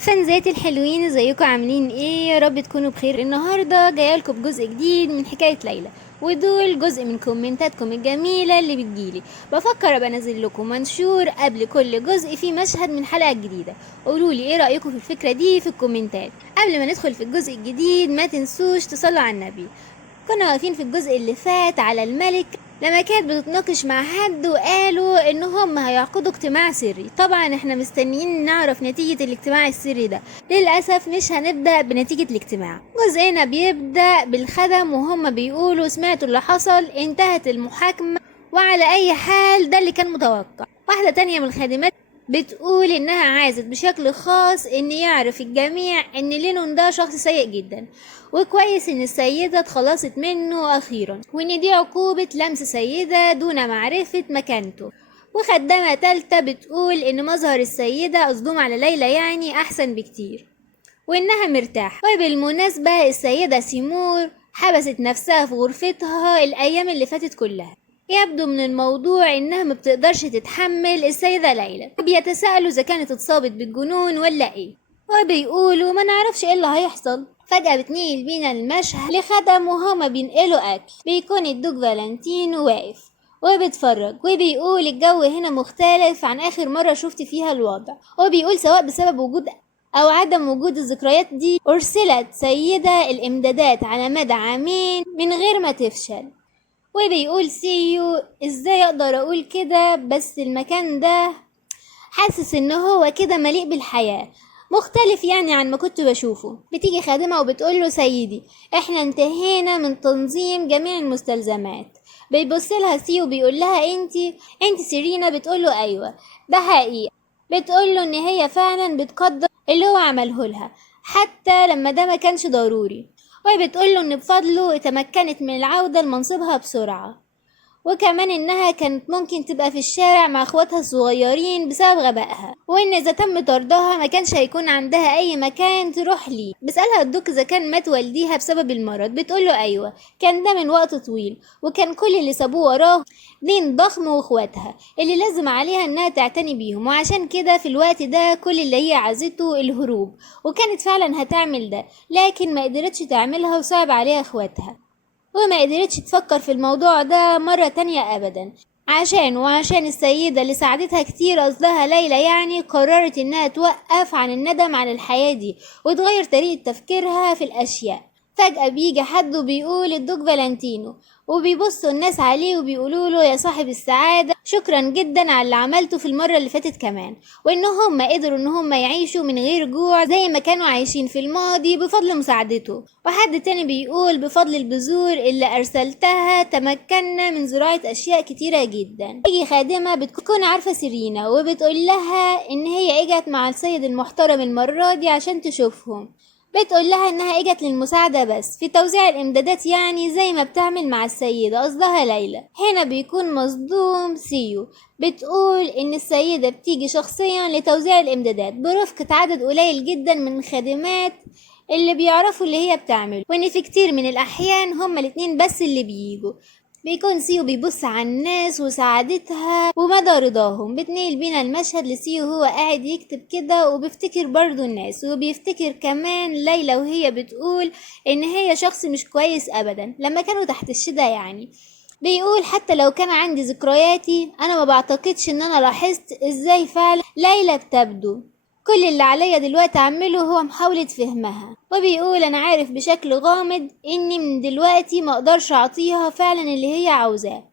فانزاتي الحلوين، ازيكم عاملين ايه؟ يا رب تكونوا بخير. النهارده جايلكم بجزء جديد من حكايه ليلى، ودول جزء من كومنتاتكم الجميله اللي بتجيلي. بفكر ابقى انزل لكم منشور قبل كل جزء فيه مشهد من حلقه جديده. قولولي ايه رايكم في الفكره دي في الكومنتات. قبل ما ندخل في الجزء الجديد ما تنسوش تصلوا على النبي. كنا واقفين في الجزء اللي فات على الملك لما كانت بتتناقش مع حد، وقالوا ان هم هيعقدوا اجتماع سري. طبعا احنا مستنيين نعرف نتيجة الاجتماع السري ده. للأسف مش هنبدأ بنتيجة الاجتماع. جزءنا بيبدأ بالخدم وهم بيقولوا سمعتوا اللي حصل، انتهت المحاكمة وعلى اي حال ده اللي كان متوقع. واحدة تانية من الخادمات بتقول انها عايزت بشكل خاص ان يعرف الجميع ان لينون ده شخص سيء جدا، وكويس ان السيدة اتخلصت منه اخيرا، وان دي عقوبة لمس سيدة دون معرفة مكانته. وخدامة تالتة بتقول ان مظهر السيدة قصدهم على ليلى يعني احسن بكتير، وانها مرتاحة. وبالمناسبة السيدة سيمور حبست نفسها في غرفتها الايام اللي فاتت كلها. يبدو من الموضوع انها ما بتقدرش تتحمل السيدة ليلى، بيتساءلوا اذا كانت اتصابت بالجنون ولا ايه، وبيقولوا ما نعرفش ايه اللي هيحصل. فجأة بتنقل بينا المشهد لخدم وهما بينقلوا اكل. بيكون الدوق فالنتينو واقف وبيتفرج، وبيقول الجو هنا مختلف عن اخر مرة شفت فيها الوضع. وبيقول سواء بسبب وجود أو عدم وجود الذكريات دي أرسلت سيدة الإمدادات على مدى عامين من غير ما تفشل. وبيقول سيو إزاي أقدر أقول كده، بس المكان ده حاسس إن هو كده مليء بالحياة، مختلف يعني عن ما كنت بشوفه. بتيجي خادمة وبتقوله سيدي احنا انتهينا من تنظيم جميع المستلزمات. بيبص لها سيو بيقول لها انتي سيرينا؟ بتقوله ايوه ده حقيقي. بتقوله ان هي فعلا بتقدر اللي هو عمله لها حتى لما ده ما كانش ضروري. وبتقوله ان بفضله اتمكنت من العودة لمنصبها بسرعة، وكمان انها كانت ممكن تبقى في الشارع مع اخواتها الصغيرين بسبب غبائها، وان اذا تم طردها ما كانش هيكون عندها اي مكان تروح ليه. بيسألها الدك اذا كان مات والديها بسبب المرض. بتقوله ايوه كان ده من وقت طويل، وكان كل اللي سابوه وراه دين ضخم واخواتها اللي لازم عليها انها تعتني بيهم، وعشان كده في الوقت ده كل اللي هي عايزته الهروب. وكانت فعلا هتعمل ده لكن ما قدرتش تعملها وصعب عليها اخواتها، وما قدرتش تفكر في الموضوع ده مرة تانية أبدا. وعشان السيدة اللي ساعدتها كتير قصدها ليلى يعني، قررت انها توقف عن الندم عن الحياة دي وتغير طريقة تفكيرها في الأشياء. فجأة بيجي حد وبيقول الدوق فالنتينو، وبيبصوا الناس عليه وبيقولوا له يا صاحب السعادة شكرا جدا على اللي عملته في المرة اللي فاتت كمان، وان هم قدروا ان هم يعيشوا من غير جوع زي ما كانوا عايشين في الماضي بفضل مساعدته. وحد تاني بيقول بفضل البذور اللي ارسلتها تمكنا من زراعة اشياء كتيرة جدا. تيجي خادمة بتكون عارفة سيرينا وبتقول لها ان هي اجت مع السيد المحترم المرة دي عشان تشوفهم. بتقول لها انها اجت للمساعدة بس في توزيع الامدادات، يعني زي ما بتعمل مع السيدة قصدها ليلى. هنا بيكون مصدوم سيو. بتقول ان السيدة بتيجي شخصيا لتوزيع الامدادات برفقة عدد قليل جدا من الخادمات اللي بيعرفوا اللي هي بتعمله، وان في كتير من الاحيان هما الاتنين بس اللي بيجوا. بيكون سيو بيبص على الناس وسعادتها ومدى رضاهم. بتنقل بينا المشهد لسيو هو قاعد يكتب كده وبيفتكر برضو الناس، وبيفتكر كمان ليلى وهي بتقول ان هي شخص مش كويس ابدا لما كانوا تحت الشدة يعني. بيقول حتى لو كان عندي ذكرياتي انا ما بعتقدش ان انا لاحظت ازاي فعلا ليلى بتبدو. كل اللي عليا دلوقتي اعمله هو محاولة فهمها. وبيقول انا عارف بشكل غامض اني من دلوقتي ما اقدرش اعطيها فعلا اللي هي عاوزاه،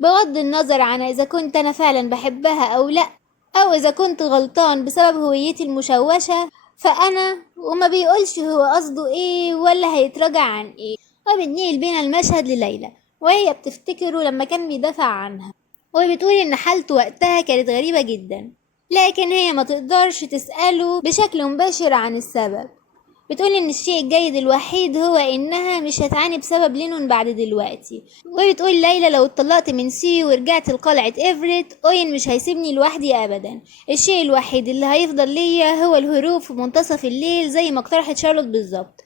بغض النظر عن اذا كنت انا فعلا بحبها او لا، او اذا كنت غلطان بسبب هويتي المشوشة. فانا وما بيقولش هو قصده ايه ولا هيتراجع عن ايه. وبنقل بينا المشهد لليلى وهي بتفتكره لما كان بيدافع عنها، وبتقول ان حالته وقتها كانت غريبة جدا، لكن هي ما تقدرش تسأله بشكل مباشر عن السبب. بتقول ان الشيء الجيد الوحيد هو انها مش هتعاني بسبب لينون بعد دلوقتي. وبتقول ليلى لو اتطلقت من سي ورجعت لقلعة ايفريت اوين مش هيسيبني لوحدي ابدا. الشيء الوحيد اللي هيفضل ليا هو الهروب في منتصف الليل زي ما اقترحت شارلوت بالظبط.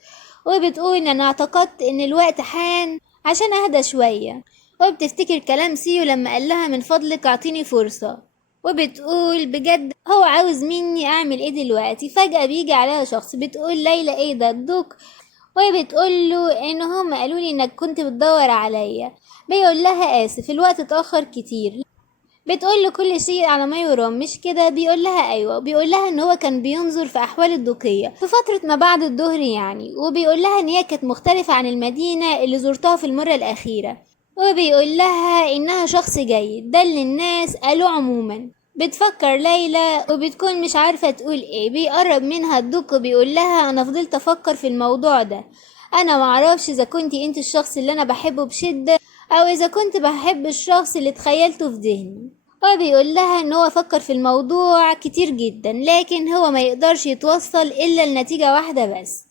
وبتقول ان انا اعتقدت ان الوقت حان عشان اهدى شوية. وبتفتكر كلام سيو لما قال لها من فضلك اعطيني فرصة. وبتقول بجد هو عاوز مني اعمل ايه دلوقتي؟ فجأة بيجي عليها شخص. بتقول ليلى ايه ده الدوك؟ وبتقول له ان هم قالوا لي انك كنت بتدور عليا. بيقول لها اسف الوقت اتأخر كتير. بتقول له كل شيء على ما يرام مش كده؟ بيقول لها ايوه. بيقول لها ان هو كان بينظر في احوال الدقية في فترة ما بعد الظهر يعني، وبيقول لها ان هي كانت مختلفة عن المدينة اللي زرتها في المرة الاخيرة. وبيقول لها انها شخص جيد، ده اللي الناس قالوا عموما. بتفكر ليلى وبتكون مش عارفة تقول ايه. بيقرب منها الدق وبيقول لها انا فضلت افكر في الموضوع ده، انا معرفش اذا كنتي انت الشخص اللي انا بحبه بشدة او اذا كنت بحب الشخص اللي تخيلته في ذهني. هو بيقول لها ان هو فكر في الموضوع كتير جدا، لكن هو ما يقدرش يتوصل الا لنتيجة واحدة بس.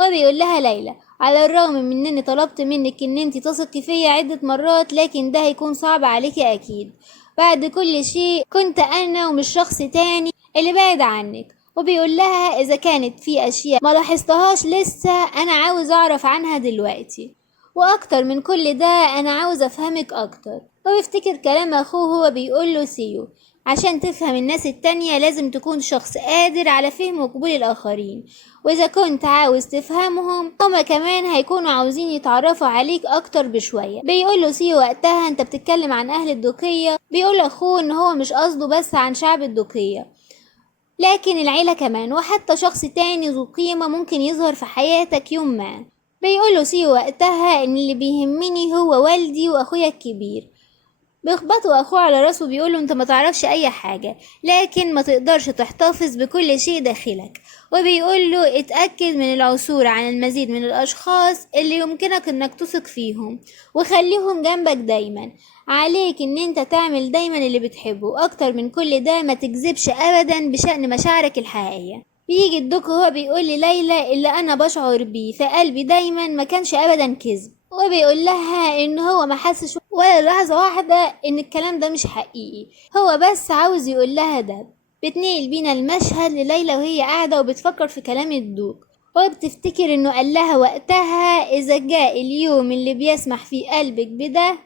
هو بيقول لها ليلى على الرغم من اني طلبت منك ان انتي تثقي فيا عدة مرات، لكن ده هيكون صعب عليكي اكيد. بعد كل شيء كنت انا ومش شخص تاني اللي بعد عنك. وبيقول لها اذا كانت في اشياء ما لاحظتهاش لسه انا عاوز اعرف عنها دلوقتي، واكتر من كل ده انا عاوز افهمك اكتر. وبيفتكر كلام اخوه هو بيقول له سيو عشان تفهم الناس التانية لازم تكون شخص قادر على فهم وقبول الآخرين، وإذا كنت عاوز تفهمهم هما كمان هيكونوا عاوزين يتعرفوا عليك أكتر بشوية. بيقوله سيو وقتها أنت بتتكلم عن أهل الدوقية. بيقول أخوه إن هو مش قصده بس عن شعب الدوقية، لكن العيلة كمان، وحتى شخص تاني ذو قيمة ممكن يظهر في حياتك يوم ما. بيقوله سيو وقتها إن اللي بيهمني هو والدي وأخويا الكبير. بيخبطوا اخوه على راسه بيقوله انت ما تعرفش اي حاجة، لكن ما تقدرش تحتفظ بكل شيء داخلك. وبيقوله اتأكد من العثور عن المزيد من الاشخاص اللي يمكنك انك تثق فيهم وخليهم جنبك دايما. عليك ان انت تعمل دايما اللي بتحبه، اكتر من كل ده ما تكذبش ابدا بشأن مشاعرك الحقيقية. بيجي الدكتور هو بيقول لي ليلى اللي انا بشعر بيه في قلبي دايما ما كانش ابدا كذب. وبيقول لها ان هو ما حسش ولا لحظة واحدة ان الكلام ده مش حقيقي، هو بس عاوز يقول لها ده. بتنقل بينا المشهد لليلى وهي قاعدة وبتفكر في كلام الدوق، وبتفتكر انه قال لها وقتها اذا جاء اليوم اللي بيسمح فيه قلبك بده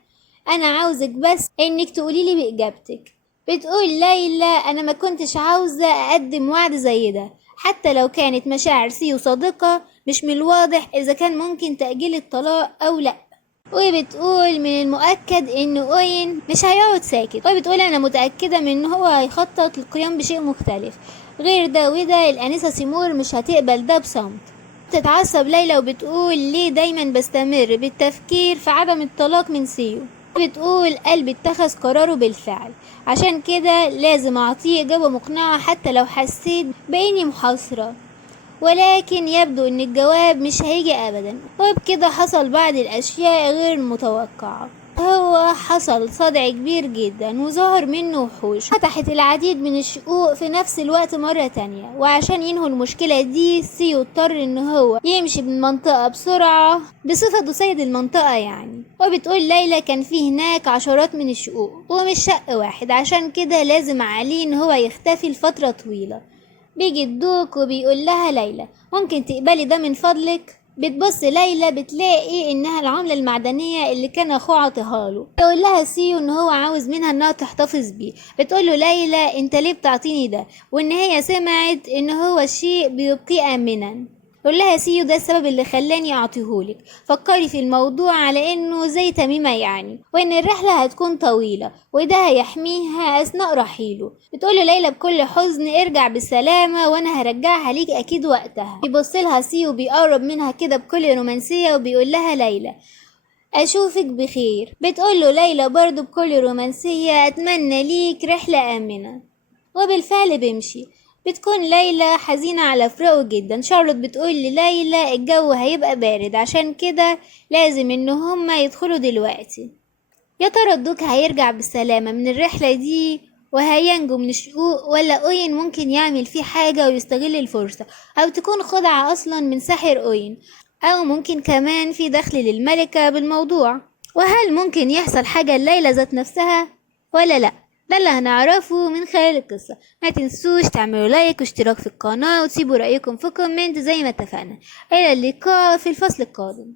انا عاوزك بس انك تقوليلي باجابتك. بتقول ليلى انا ما كنتش عاوزة اقدم وعد زي ده، حتى لو كانت مشاعر سي وصادقة مش من الواضح اذا كان ممكن تأجيل الطلاق او لا. وبتقول من المؤكد ان اوين مش هيقعد ساكت. وبتقول انا متأكدة من ان هو هيخطط للقيام بشيء مختلف غير ده، وده الانسة سيمور مش هتقبل ده بصمت. تتعصب ليلى وبتقول ليه دايما بستمر بالتفكير في عدم الطلاق من سيو. بتقول قلبي اتخذ قراره بالفعل، عشان كده لازم اعطيه اجابة مقنعة حتى لو حسيت باني محاصرة، ولكن يبدو ان الجواب مش هيجي ابدا. وبكده حصل بعض الاشياء غير المتوقعة. هو حصل صدع كبير جدا وظهر منه وحوش فتحت العديد من الشقوق في نفس الوقت مرة تانية، وعشان ينهوا المشكلة دي سيو اضطر ان هو يمشي من المنطقة بسرعة بصفته سيد المنطقة يعني. وبتقول ليلى كان فيه هناك عشرات من الشقوق ومش شق واحد، عشان كده لازم عليه ان هو يختفي لفترة طويلة. بيجي الدوق وبيقول لها ليلى ممكن تقبلي ده من فضلك؟ بتبص ليلى بتلاقي انها العملة المعدنية اللي كان اخوه عطيها له. يقول لها سيو ان هو عاوز منها انها تحتفظ بيه. بتقول له ليلى انت ليه بتعطيني ده، وان هي سمعت ان هو شيء بيبقيه امنا. يقول لها سيو ده السبب اللي خلاني اعطيهولك، فكري في الموضوع على انه زي تميمة يعني، وان الرحلة هتكون طويلة وده هيحميها اثناء رحيله. بتقوله ليلى بكل حزن ارجع بالسلامة وانا هرجعها ليك اكيد وقتها. بيبص لها سيو بيقرب منها كده بكل رومانسية وبيقول لها ليلى اشوفك بخير. بتقوله ليلى برضو بكل رومانسية اتمنى ليك رحلة امنة. وبالفعل بيمشي. بتكون ليلى حزينة على فراقه جدا. شارلوت بتقول لليلى الجو هيبقى بارد عشان كده لازم ان هما يدخلوا دلوقتي. يا ترى الدوك هيرجع بالسلامة من الرحلة دي وهينجو من الشقوق، ولا اوين ممكن يعمل فيه حاجة ويستغل الفرصة، او تكون خدعة اصلا من ساحر اوين، او ممكن كمان في دخل للملكة بالموضوع، وهل ممكن يحصل حاجة ليلى ذات نفسها ولا لا؟ ده اللي هنعرفه من خلال القصة. ما تنسوش تعملوا لايك واشتراك في القناة وتسيبوا رأيكم في كومنت زي ما اتفقنا. إلى اللقاء في الفصل القادم.